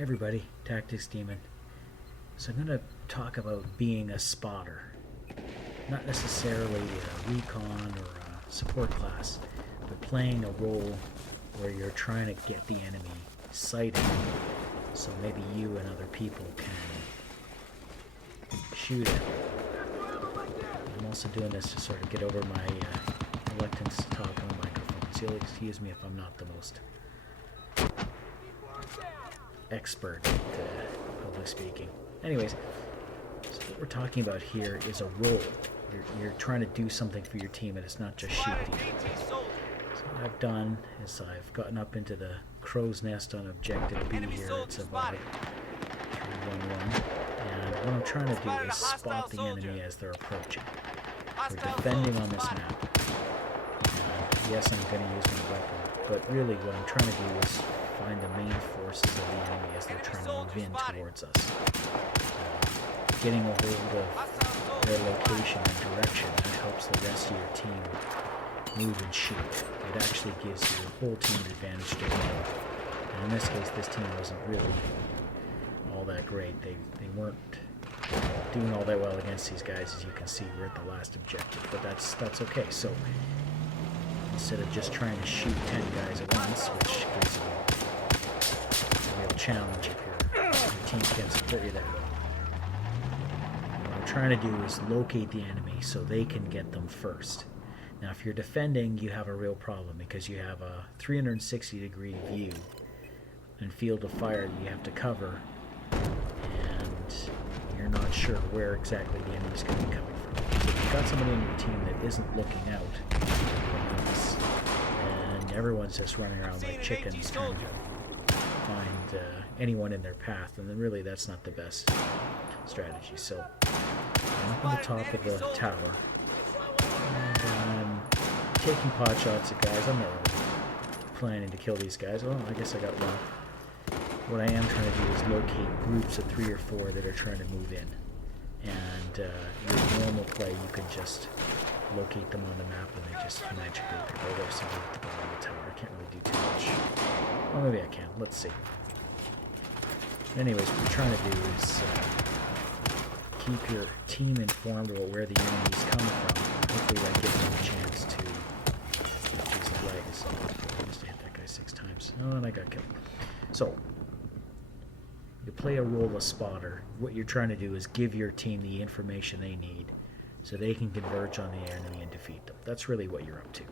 Everybody, Tactics Demon. So I'm going to talk about being a spotter. Not necessarily a recon or a support class, but playing a role where you're trying to get the enemy sighted so maybe you and other people can shoot it. I'm also doing this to sort of get over my reluctance to talk on the microphone. So you'll excuse me if I'm not the most expert at public speaking. Anyways, so what we're talking about here is a role. You're trying to do something for your team, and it's not just shooting. So what I've done is I've gotten up into the crow's nest on objective B here at Zavod 311, and what I'm trying to do is spot the enemy as they're approaching. We're defending on this map, and yes, I'm going to use my weapon, but really what I'm trying to do is find the main forces of the enemy as they're trying to move in towards us. Getting a hold of their location and direction, that helps the rest of your team move and shoot. It actually gives your whole team advantage to win. And in this case, this team wasn't really all that great. They weren't doing all that well against these guys. As you can see, we're at the last objective, but that's okay. So instead of just trying to shoot 10 guys at once, which gives you a real challenge if your team can't support you that well, trying to do is locate the enemy so they can get them first. Now if you're defending, you have a real problem because you have a 360-degree view and field of fire that you have to cover, and you're not sure where exactly the enemy's going to be coming from. So if you've got somebody on your team that isn't looking out, and everyone's just running around like chickens trying to find anyone in their path, and then really that's not the best strategy. So I'm up on the top of the tower, and I'm taking pot shots at guys. I'm not really planning to kill these guys. Well, I guess I got one. What I am trying to do is locate groups of 3 or 4 that are trying to move in. And in normal play, you can just locate them on the map and they just magically appear. Oh, there's somebody at the bottom of the tower. I can't really do too much. Well, maybe I can. Let's see. Anyways, what we're trying to do is keep your team informed about where the enemy's coming from. Hopefully that gives them a chance to use the legs. I must have hit that guy 6 times. Oh, and I got killed. So, you play a role of spotter. What you're trying to do is give your team the information they need so they can converge on the enemy and defeat them. That's really what you're up to.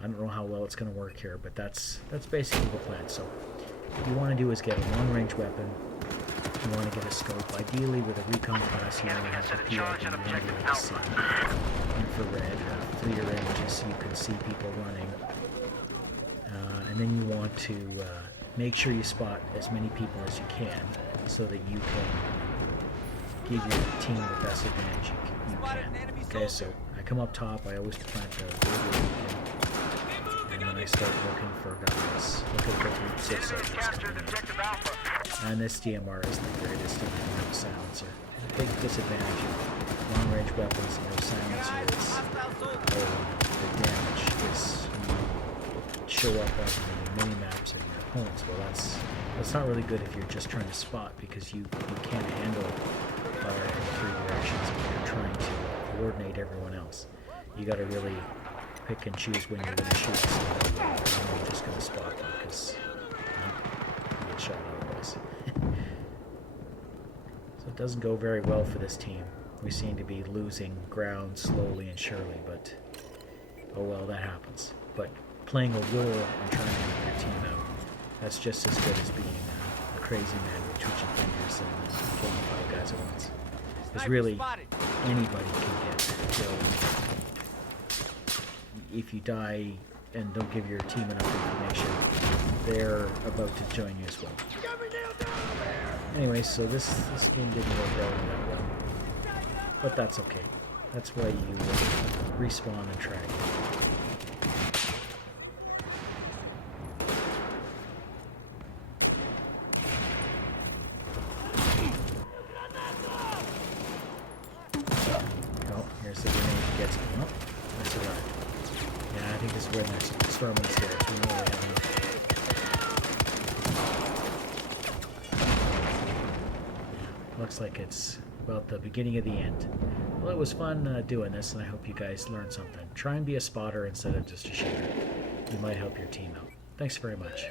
I don't know how well it's going to work here, but that's basically the plan. So, what you want to do is get a long-range weapon. You want to get a scope. Ideally, with a recon class, you want to have the PID, you want to be able to see infrared, 3 ranges so you can see people running. And then you want to make sure you spot as many people as you can so that you can give your team the best advantage you can. Okay, so I come up top, I always plant the radio beacon, and then I start looking for guys, looking for group 6 soldiers coming in. And this DMR isn't the greatest, and I don't have a silencer. The big disadvantage of long-range weapons and no silencer is the damage is show up on the mini-maps and your opponents. Well, that's not really good if you're just trying to spot, because you can't handle fire in 3 directions when you're trying to coordinate everyone else. You got to really pick and choose when you're going to shoot somebody, and you're just going to spot them, because you get shot otherwise. So it doesn't go very well for this team. We seem to be losing ground slowly and surely, but oh well, that happens. But playing a role and trying to help your team out, that's just as good as being a crazy man with twitching fingers and killing 5 guys at once. Because really, anybody can get killed. If you die and don't give your team enough information, they're about to join you as well. Anyway, so this game didn't work out that well. But that's okay. That's why you respawn and try again. Here's the grenade that gets me. Oh, I survived. Yeah, I think this is where there's a storm on the stairs. We know we have looks like it's about the beginning of the end. Well, it was fun doing this, and I hope you guys learned something. Try and be a spotter instead of just a shooter. You might help your team out. Thanks very much.